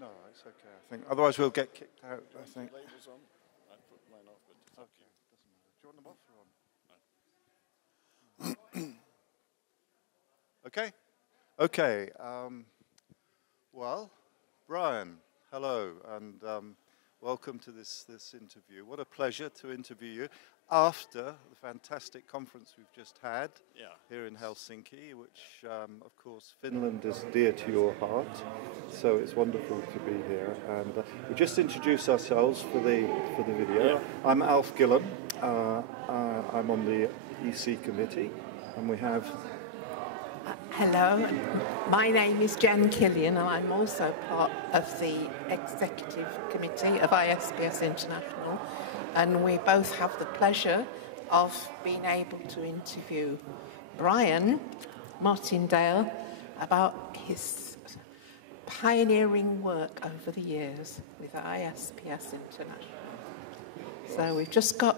No, it's okay, I think. Otherwise we'll get kicked out, I think. Labels on? I put mine off, but it's Okay, doesn't matter. Do you want them off or on? Okay. Okay. Well, Brian, hello, and welcome to this interview. What a pleasure to interview you after the fantastic conference we've just had here in Helsinki, which, of course, Finland is dear to your heart. So it's wonderful to be here. And we'll just introduce ourselves for the video. Yeah. I'm Alf Gillham. I'm on the EC committee, and we have. Hello, my name is Jen Kilyon, and I'm also part of the executive committee of ISPS International, and we both have the pleasure of being able to interview Brian Martindale about his pioneering work over the years with ISPS International. So we've just going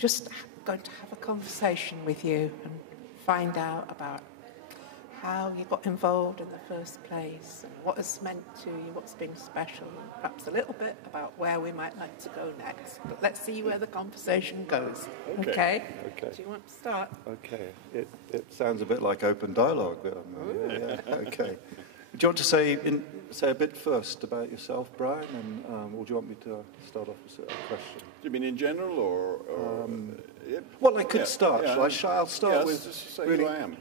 to have a conversation with you and find out about how you got involved in the first place, what it's meant to you, what's been special, and perhaps a little bit about where we might like to go next. But let's see where the conversation goes. Okay? Do you want to start? Okay. It sounds a bit like open dialogue. Yeah. Okay. Do you want to say a bit first about yourself, Brian, and or do you want me to start off with a question? Do you mean in general, or well, I could start. Yeah. I'll start with just say really, who I am.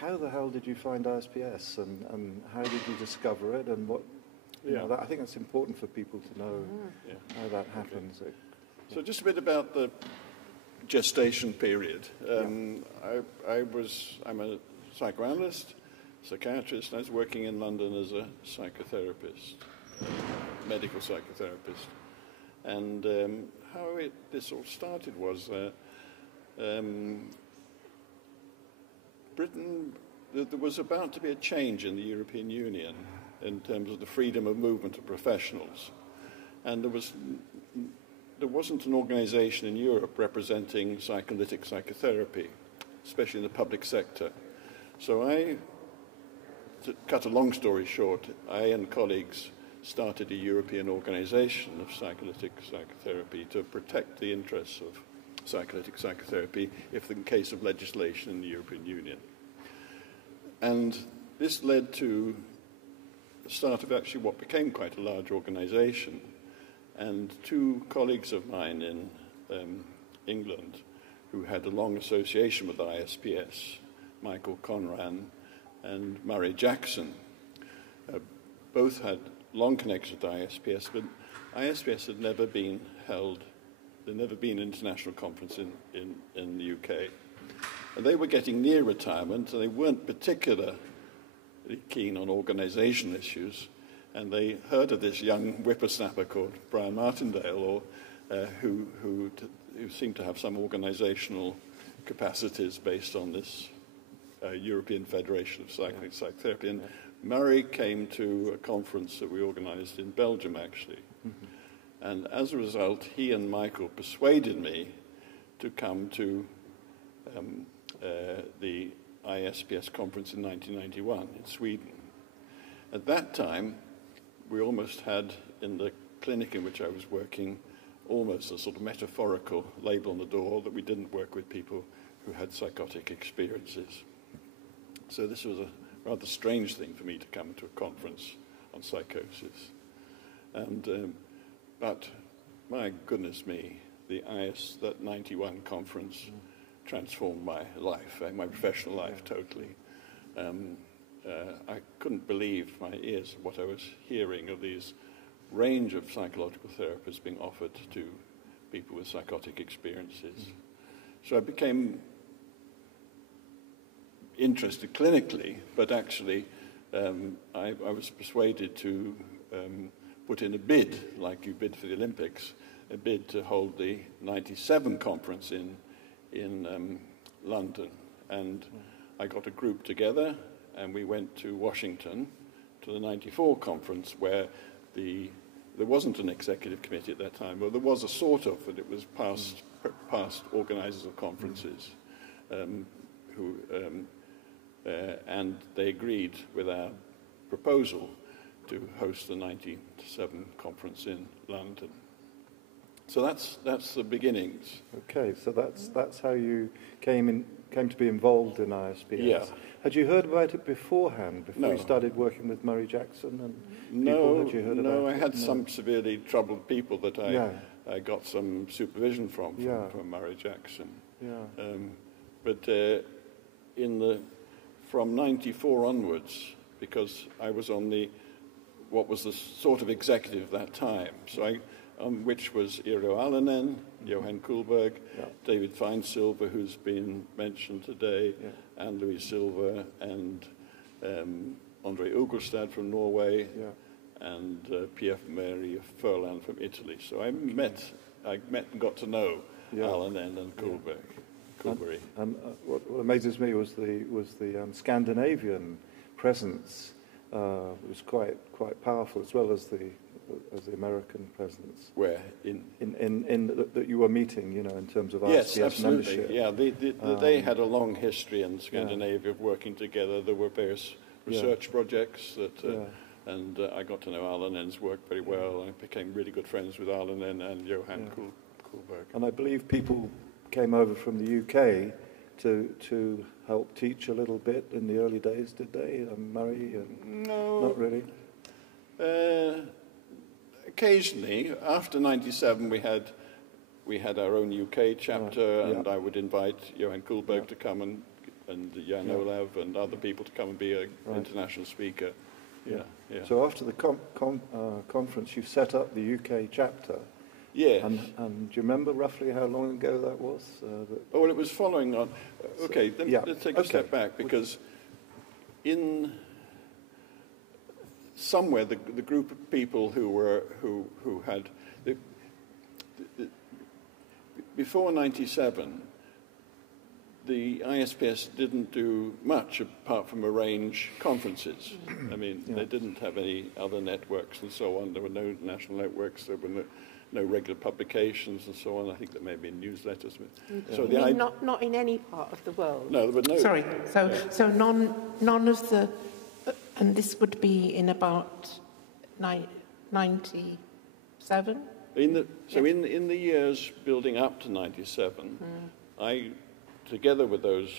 How the hell did you find ISPS, and how did you discover it, and what? You know, I think that's important for people to know how that happens. Okay. So just a bit about the gestation period. I'm a psychoanalyst, psychiatrist, and I was working in London as a psychotherapist, medical psychotherapist. And how this all started was Britain, there was about to be a change in the European Union in terms of the freedom of movement of professionals. And there wasn't an organization in Europe representing psychoanalytic psychotherapy, especially in the public sector. So to cut a long story short, I and colleagues started a European organization of psychoanalytic psychotherapy to protect the interests of psychoanalytic psychotherapy in case of legislation in the European Union. And this led to the start of actually what became quite a large organization. And two colleagues of mine in England who had a long association with ISPS, Michael Conran and Murray Jackson, both had long connections to ISPS, but ISPS had never been held. There'd never been an international conference in the UK. And they were getting near retirement, and they weren't particularly keen on organizational issues. And they heard of this young whippersnapper called Brian Martindale, who seemed to have some organizational capacities based on this European Federation of Psychoanalytic Psychotherapy. And Murray came to a conference that we organized in Belgium, actually. Mm-hmm. And as a result, he and Michael persuaded me to come to the ISPS conference in 1991 in Sweden. At that time, we almost had, in the clinic in which I was working, almost a sort of metaphorical label on the door that we didn't work with people who had psychotic experiences. So this was a rather strange thing for me to come to a conference on psychosis. And but my goodness me, that 91 conference transformed my life, my professional life totally. I couldn't believe my ears what I was hearing of these range of psychological therapies being offered to people with psychotic experiences. So I became interested clinically, but actually I was persuaded to put in a bid, like you bid for the Olympics, a bid to hold the 97 conference in London. And I got a group together, and we went to Washington to the 94 conference, where there wasn't an executive committee at that time. Well, there was a sort of, but it was past organizers of conferences and they agreed with our proposal to host the 97 conference in London. So that's the beginnings. Okay, so that's how you came to be involved in ISPS. Yeah. Had you heard about it beforehand, before you started working with Murray Jackson and people? Had you heard about I it? had some severely troubled people that I got some supervision from Murray Jackson. Yeah. But from 94 onwards, because I was on what was the sort of executive at that time, so which was Eero Alonen, Johan Kullberg, David Feinsilver, who's been mentioned today, and Louis Silver, and Andre Ugelstad from Norway, and Pierre-Marie Furlan from Italy. So I met and got to know Alonen and Kullberg. And what amazes me was the Scandinavian presence. It was quite powerful, as well as the American presence. Where that you were meeting, in terms of ISPS yes, absolutely. membership. Yeah, they had a long history in Scandinavia of working together. There were various research projects that, and I got to know Alanen's work very well. I became really good friends with Alonen and Johan Kullberg. And I believe people came over from the UK to help teach a little bit in the early days, did they? Murray? No. Not really? Occasionally. After 97, we had our own UK chapter, and I would invite Johan Kullberg to come and Jan Olav and other people to come and be an international speaker. Yeah. So after the conference, you set up the UK chapter. Yeah. And do you remember roughly how long ago that was? Well, it was following on. Okay, let's take a step back, because in somewhere the group of people who had before 97, the ISPS didn't do much apart from arrange conferences. I mean, they didn't have any other networks and so on. There were no national networks. There were no regular publications and so on. I think there may have been newsletters. So not in any part of the world. No, there were no. Sorry. So none of the, and this would be in about 97. In the years building up to 97, I, together with those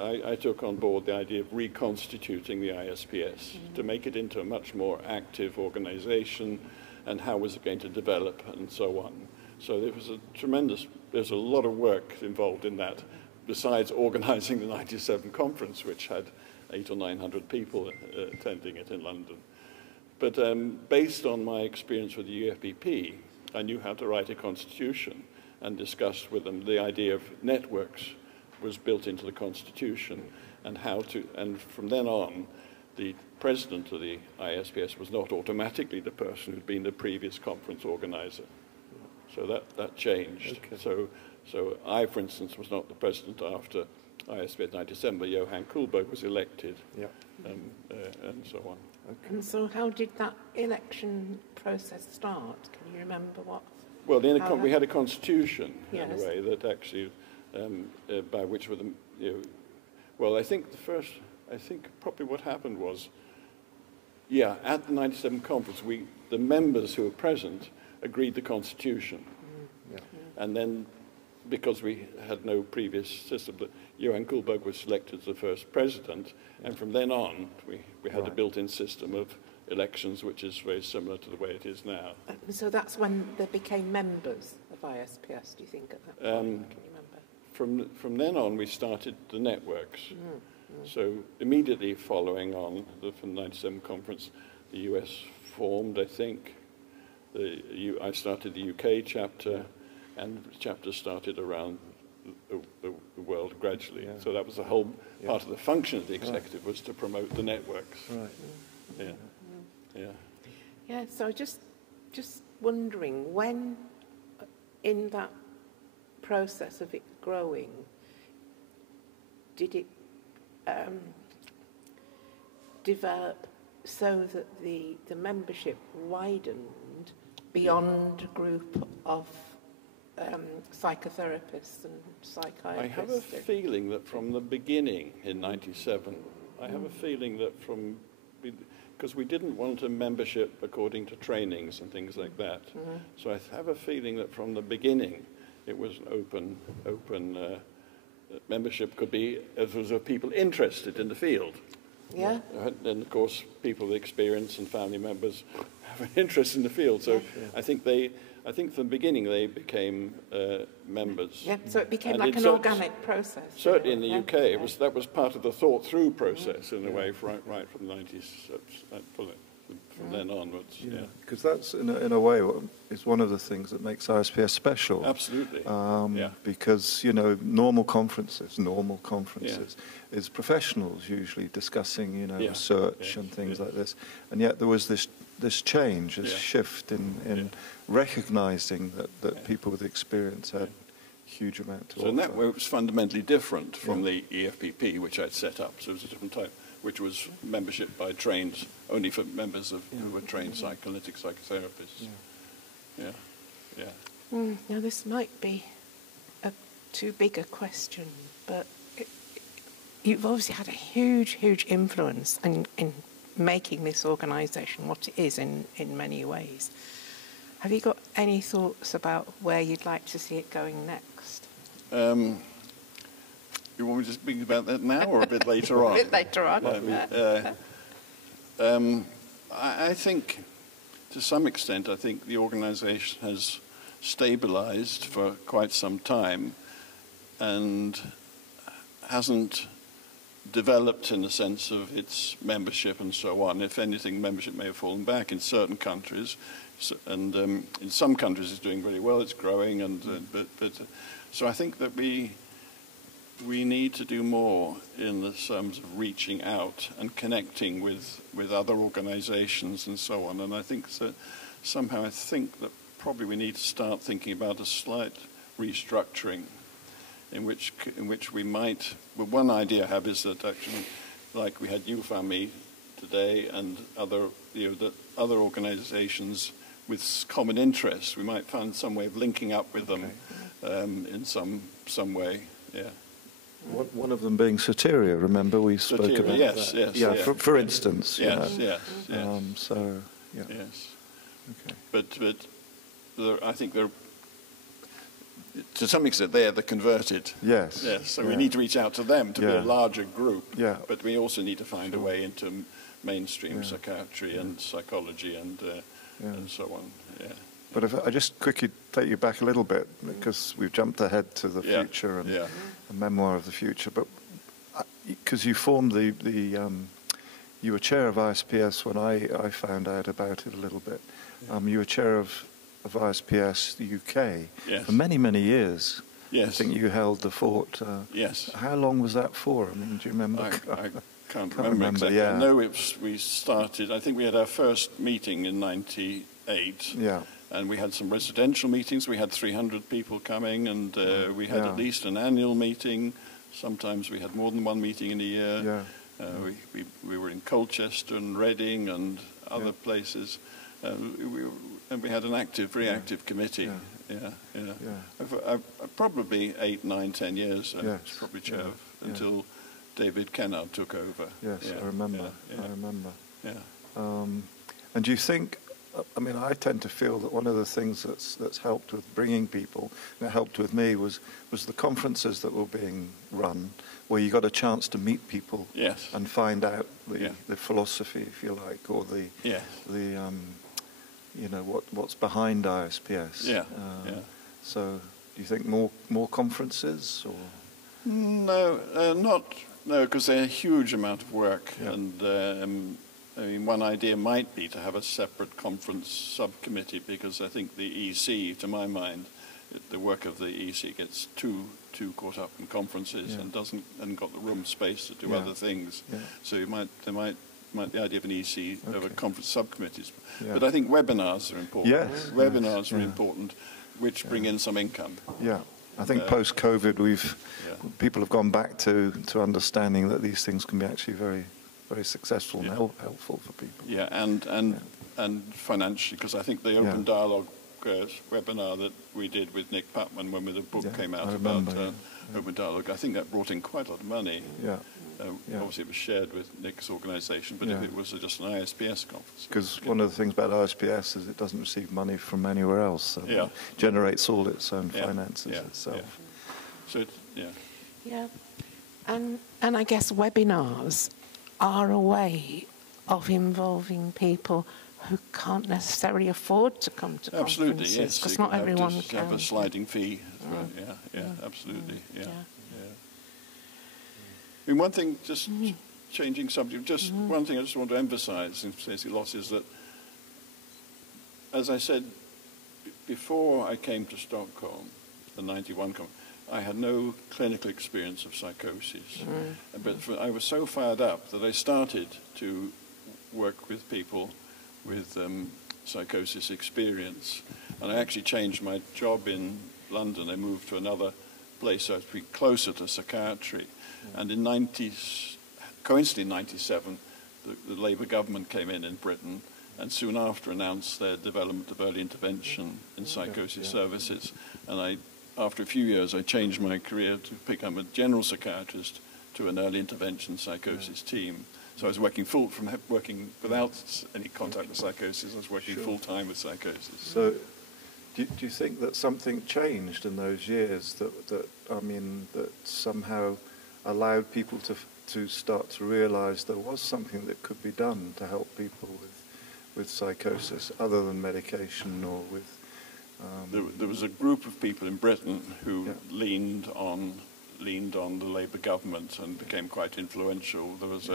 I took on board the idea of reconstituting the ISPS to make it into a much more active organization, and how was it going to develop, and so on. So there's a lot of work involved in that, besides organizing the 97 conference, which had 800 or 900 people attending it in London. But based on my experience with the UFPP, I knew how to write a constitution, and discussed with them the idea of networks was built into the constitution, and from then on, the president of the ISPS was not automatically the person who'd been the previous conference organizer. So that changed. Okay. So I, for instance, was not the president after ISPS 97, but Johan Kullberg was elected, and so on. Okay. And so how did that election process start? Can you remember what? Well, we had a constitution, in a way, that actually, by which were well, I think probably what happened was, at the 97 conference, the members who were present agreed the constitution. And then, because we had no previous system, Johan Kullberg was selected as the first president, and from then on, we had a built-in system of elections, which is very similar to the way it is now. So that's when they became members of ISPS, do you think, at that point? Can you remember? From then on, we started the networks. So immediately following on from the 97 conference, the US formed, I think. I started the UK chapter, and the chapter started around the world gradually. So that was the whole part of the function of the executive, was to promote the networks. Right. Yeah, so just wondering, when in that process of it growing, did it develop so that the membership widened beyond a group of psychotherapists and psychiatrists? I have a feeling that from the beginning in 97, I have a feeling that from because we didn't want a membership according to trainings and things like that. So I have a feeling that from the beginning it was open membership could be as was of people interested in the field. Yeah. And of course, people with experience and family members have an interest in the field. So I think from the beginning they became members. Yeah. So it became like an organic process. Certainly in the UK, that was part of the thought-through process in a way, right from the 90s, from then onwards. Yeah, because that's in a way is one of the things that makes ISPS special. Absolutely. Because normal conferences is professionals usually discussing research and things like this, and yet there was this change, this shift in recognising that people with experience had huge amount to offer. So in that way, it was fundamentally different from the EFPP, which I'd set up. So it was a different type, which was membership by only for members who were trained psychoanalytic psychotherapists. Now, this might be too big a question, but you've obviously had a huge influence in making this organisation what it is in many ways. Have you got any thoughts about where you'd like to see it going next? You want me to speak about that now or a bit later on? A bit later on. I think, to some extent, I think the organisation has stabilised for quite some time and hasn't developed in the sense of its membership and so on. If anything, membership may have fallen back in certain countries, and in some countries it's doing very well. It's growing, so I think that we need to do more in the terms of reaching out and connecting with other organisations and so on. And I think that somehow I think that probably we need to start thinking about a slight restructuring, in which we might. Well, one idea I have is that actually, like we had UFAMI today and other organisations with common interests, we might find some way of linking up with them in some way. Yeah. One of them being Soteria. Remember we spoke about yes, that. Yes. Yeah. For instance. Yes. Yes. Okay. But I think they're, to some extent, they are the converted. Yes. Yes. So we need to reach out to them to be a larger group. Yeah. But we also need to find a way into mainstream psychiatry and psychology and so on. Yeah. But if I just quickly take you back a little bit, because we've jumped ahead to the future and a memoir of the future, but because you formed you were chair of ISPS when I found out about it a little bit. You were chair of ISPS the UK for many, many years. Yes. I think you held the fort. Yes. How long was that for? I mean, do you remember? I can't remember exactly. Yeah. I know we started, I think we had our first meeting in 98. Yeah. And we had some residential meetings. We had 300 people coming, and we had at least an annual meeting. Sometimes we had more than one meeting in a year. Yeah. We were in Colchester and Reading and other places. And we had an very active committee. Yeah. Probably 8, 9, 10 years. I was probably chair until David Kennard took over. Yes, I remember. I remember. Yeah. And do you think? I mean, I tend to feel that one of the things that's helped with bringing people, that helped with me, was the conferences that were being run, where you got a chance to meet people and find out the philosophy, if you like, or what's behind ISPS. So, do you think more conferences or? No, because they're a huge amount of work and. I mean, one idea might be to have a separate conference subcommittee, because I think the EC, to my mind, the work of the EC gets too caught up in conferences and hasn't got the room space to do other things. Yeah. So there might the idea of an EC of a conference subcommittees. Yeah. But I think webinars are important. Yes. Webinars are important, which bring in some income. Yeah. I think post-COVID, people have gone back to understanding that these things can be actually very, very successful and helpful for people. Yeah, and financially, because I think the Open Dialogue webinar that we did with Nick Putman when the book came out about Open Dialogue, I think that brought in quite a lot of money. Yeah. Obviously, it was shared with Nick's organisation, but if it was just an ISPS conference. Because one of the things about ISPS is it doesn't receive money from anywhere else, so it generates all its own finances itself. So, Yeah, and I guess webinars are a way of involving people who can't necessarily afford to come to conferences. Yes. Because not everyone can. Have a sliding fee. Absolutely. Yeah. I mean, one thing, just changing subject, one thing I just want to emphasise in Stacey Loss is that, as I said, before I came to Stockholm, the 91 conference, I had no clinical experience of psychosis. But I was so fired up that I started to work with people with psychosis experience. And I actually changed my job in London. I moved to another place so to be closer to psychiatry. And coincidentally in 97, the Labour government came in Britain and soon after announced their development of early intervention in psychosis services. And after a few years, I changed my career to become a general psychiatrist to an early intervention psychosis team. So I was working without any contact with psychosis. I was working full-time with psychosis. So do you think that something changed in those years that somehow allowed people to start to realise there was something that could be done to help people with psychosis other than medication or with... There was a group of people in Britain who leaned on the Labour government and became quite influential. There was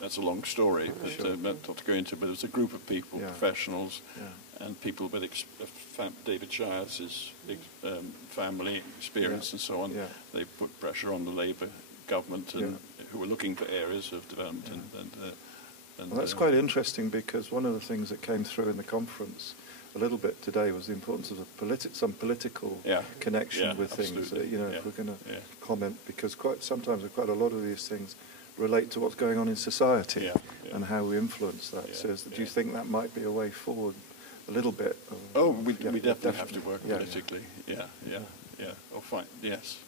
that's a long story, but not to go into. But there was a group of people, professionals, and people with David Shire's family experience and so on. They put pressure on the Labour government who were looking for areas of development. And that's quite interesting, because one of the things that came through in the conference a little bit today was the importance of some political connection with things. If we're going to comment, because sometimes quite a lot of these things relate to what's going on in society and how we influence that. So do you think that might be a way forward a little bit? We definitely have to work politically. Or fine. Yes.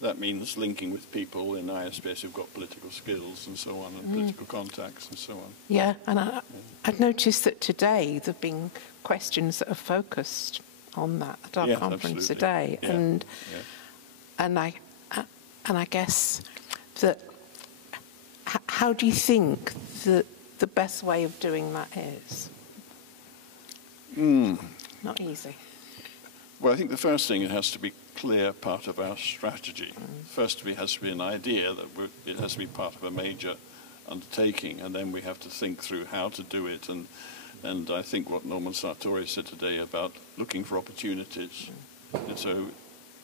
That means linking with people in ISPS who've got political skills and so on, and political contacts and so on. Yeah, and I've noticed that today there have been questions that are focused on that at our conference today, and I guess that how do you think that the best way of doing that is? Not easy. Well, I think the first thing, it has to be clear part of our strategy. First, it has to be an idea that it has to be part of a major undertaking, and then we have to think through how to do it. And I think what Norman Sartori said today about looking for opportunities. And so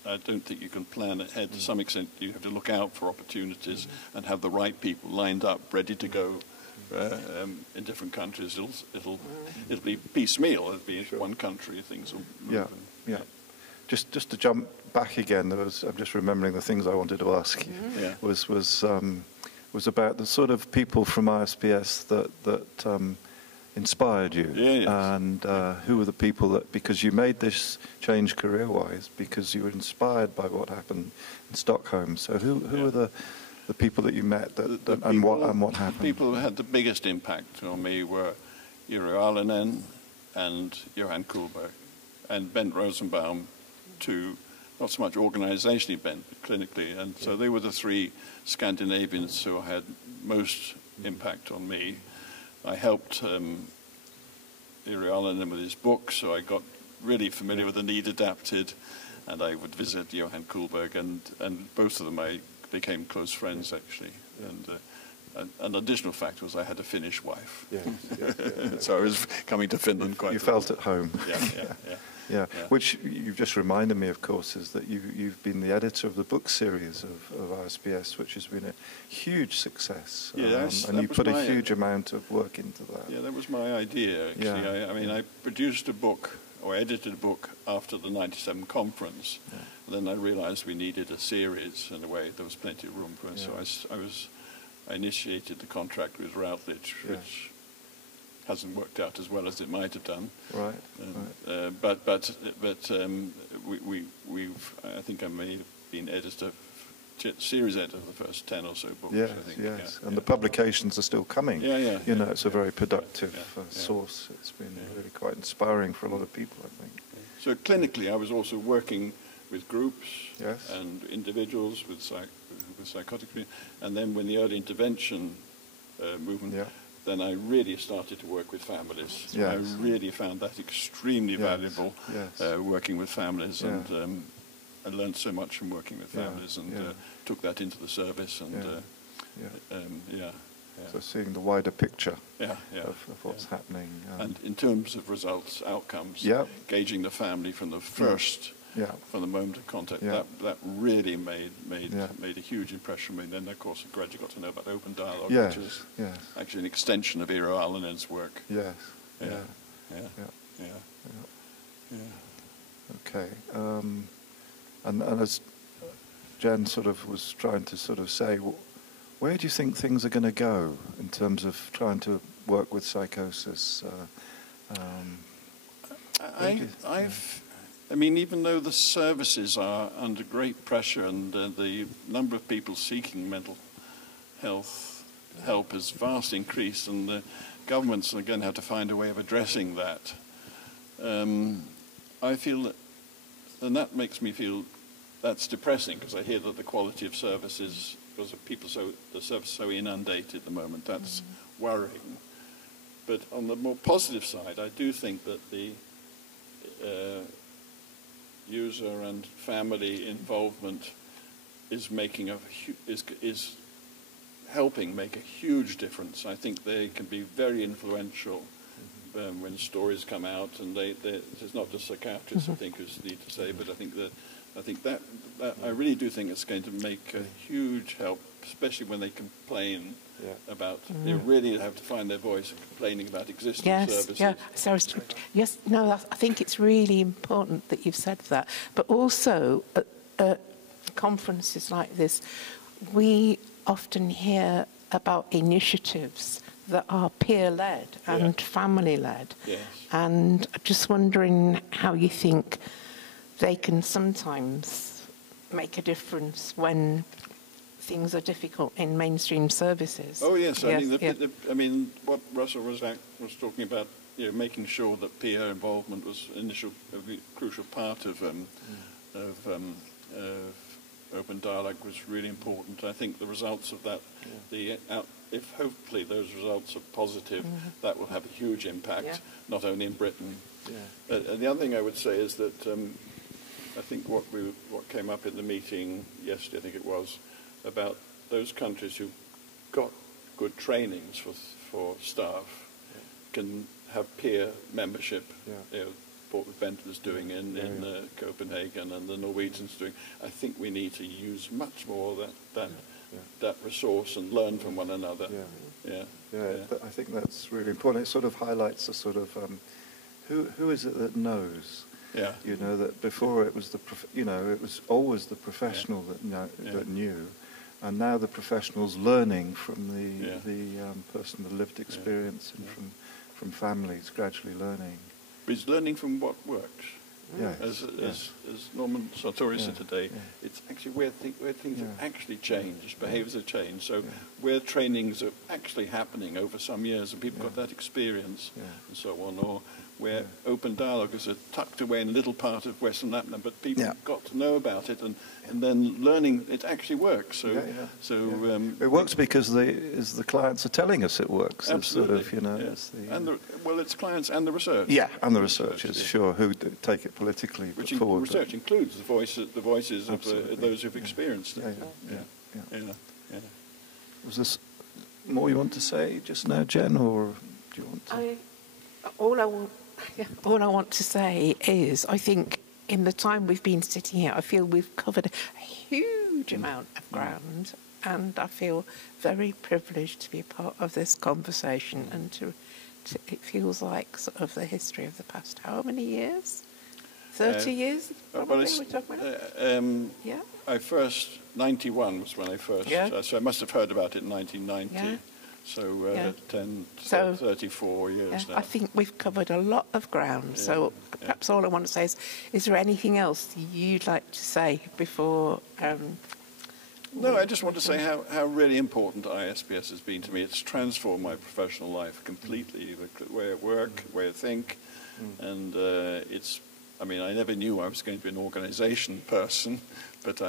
I don't think you can plan ahead. To some extent, you have to look out for opportunities and have the right people lined up, ready to go. In different countries, it'll be piecemeal. It'll be one country. Things will move. Just to jump back again, I'm just remembering the things I wanted to ask you. Was about the sort of people from ISPS that inspired you, and who were the people that, because you made this change career-wise, because you were inspired by what happened in Stockholm. So who were the people that you met and what happened? The people who had the biggest impact on me were Yrjö Aalinen and Johan Kuhlberg and Bent Rosenbaum, too, not so much organisationally bent, but clinically. And so they were the three Scandinavians who had most impact on me. I helped Yrjö Aalinen with his book, so I got really familiar with the need adapted, and I would visit Johan Kuhlberg, and both of them I became close friends, actually. And an additional fact was I had a Finnish wife. So I was coming to Finland quite a lot. You felt at home. Yeah. Which you've just reminded me, of course, is that you've been the editor of the book series of ISPS, which has been a huge success. And you put a huge amount of work into that. Yeah, that was my idea, actually. I produced a book, or edited a book, after the 97 conference. And then I realised we needed a series in a way. There was plenty of room for it. So I initiated the contract with Routledge, which hasn't worked out as well as it might have done. But I think I may have been editor series out of the first 10 or so books, yes, I think. Yes, and the publications are still coming. You know, it's a very productive source. It's been really quite inspiring for a lot of people, I think. So clinically, I was also working with groups and individuals with psychotic, and then when the early intervention movement, then I really started to work with families. So I really found that extremely valuable, working with families, and I learned so much from working with families, and took that into the service, and so seeing the wider picture of what's happening. And in terms of results, outcomes, gauging the family from the first, from the moment of contact, that really made a huge impression on me. And then, of course, I gradually got to know about open dialogue, which is actually an extension of Ira Allanen's work. Okay. And as Jen sort of was trying to sort of say, where do you think things are going to go in terms of trying to work with psychosis? I mean, even though the services are under great pressure, and the number of people seeking mental health help has vastly increased, and the governments are going to have to find a way of addressing that, I feel that, and that makes me feel that's depressing, because I hear that the quality of services, because of the service is so inundated at the moment, that's worrying. But on the more positive side, I do think that the user and family involvement is making is helping make a huge difference. I think they can be very influential when stories come out, and it's not just psychiatrists I think who need to say, but I think that I really do think it's going to make a huge help, especially when they complain about, they really have to find their voice complaining about existing services. I think it's really important that you've said that. But also, at conferences like this, we often hear about initiatives that are peer-led and family-led. And I'm just wondering how you think they can sometimes make a difference when things are difficult in mainstream services. Oh yes, I mean what Russell was talking about, making sure that peer involvement was a crucial part of open dialogue was really important. I think the results of that, if hopefully those results are positive, that will have a huge impact, not only in Britain. And the other thing I would say is that I think what came up in the meeting yesterday, I think it was, about those countries who got good trainings for staff can have peer membership. What Benton's doing in Copenhagen, and the Norwegians doing. I think we need to use much more that resource and learn from one another. I think that's really important. It sort of highlights a sort of who is it that knows. You know, that before it was it was always the professional that knew, and now the professional's learning from the person with lived experience and from families, gradually learning. But he's learning from what works. As Norman Sartori said today, it's actually where things have actually changed, behaviours have changed. So where trainings are actually happening over some years, and people got that experience and so on, or where open dialogue is a tucked away in a little part of Western Lapland, but people got to know about it, and then learning it actually works. It works because the clients are telling us it works. Absolutely. It's sort of, and it's clients and the research. And the researchers, sure, who take it politically forward. Research includes the voices of those who've experienced it. Was this more you want to say just now, Jen, or do you want to? All I want to say is, I think in the time we've been sitting here, I feel we've covered a huge amount of ground, and I feel very privileged to be part of this conversation, and it feels like sort of the history of the past. How many years? 30 years? Probably, we're talking about? I first, 91 was when I first, so I must have heard about it in 1990. So 34 years now. I think we've covered a lot of ground. So perhaps all I want to say is there anything else you'd like to say before No, I just want to say how really important ISPS has been to me. It's transformed my professional life completely, the way I work, the way I think, and I mean, I never knew I was going to be an organisation person, but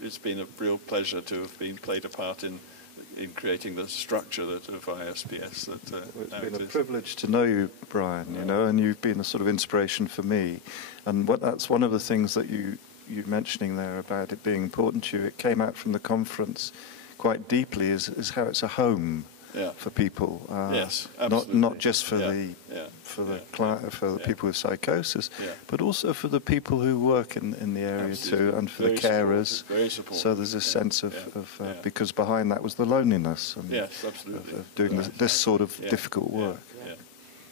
it's been a real pleasure to have played a part in creating the structure of ISPS. It's been a privilege to know you, Brian, you know, and you've been a sort of inspiration for me. And that's one of the things that you're mentioning there about it being important to you. It came out from the conference quite deeply is how it's a home for people. Yes, absolutely. Not just for the people with psychosis, but also for the people who work in the area too, and for the carers. Very supportive. So there's a sense of because behind that was the loneliness and of doing this sort of difficult work.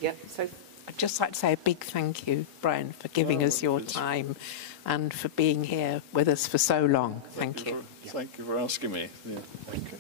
Yeah. So I'd just like to say a big thank you, Brian, for giving us your time and for being here with us for so long. Thank you. Thank you for asking me. Yeah, thank you.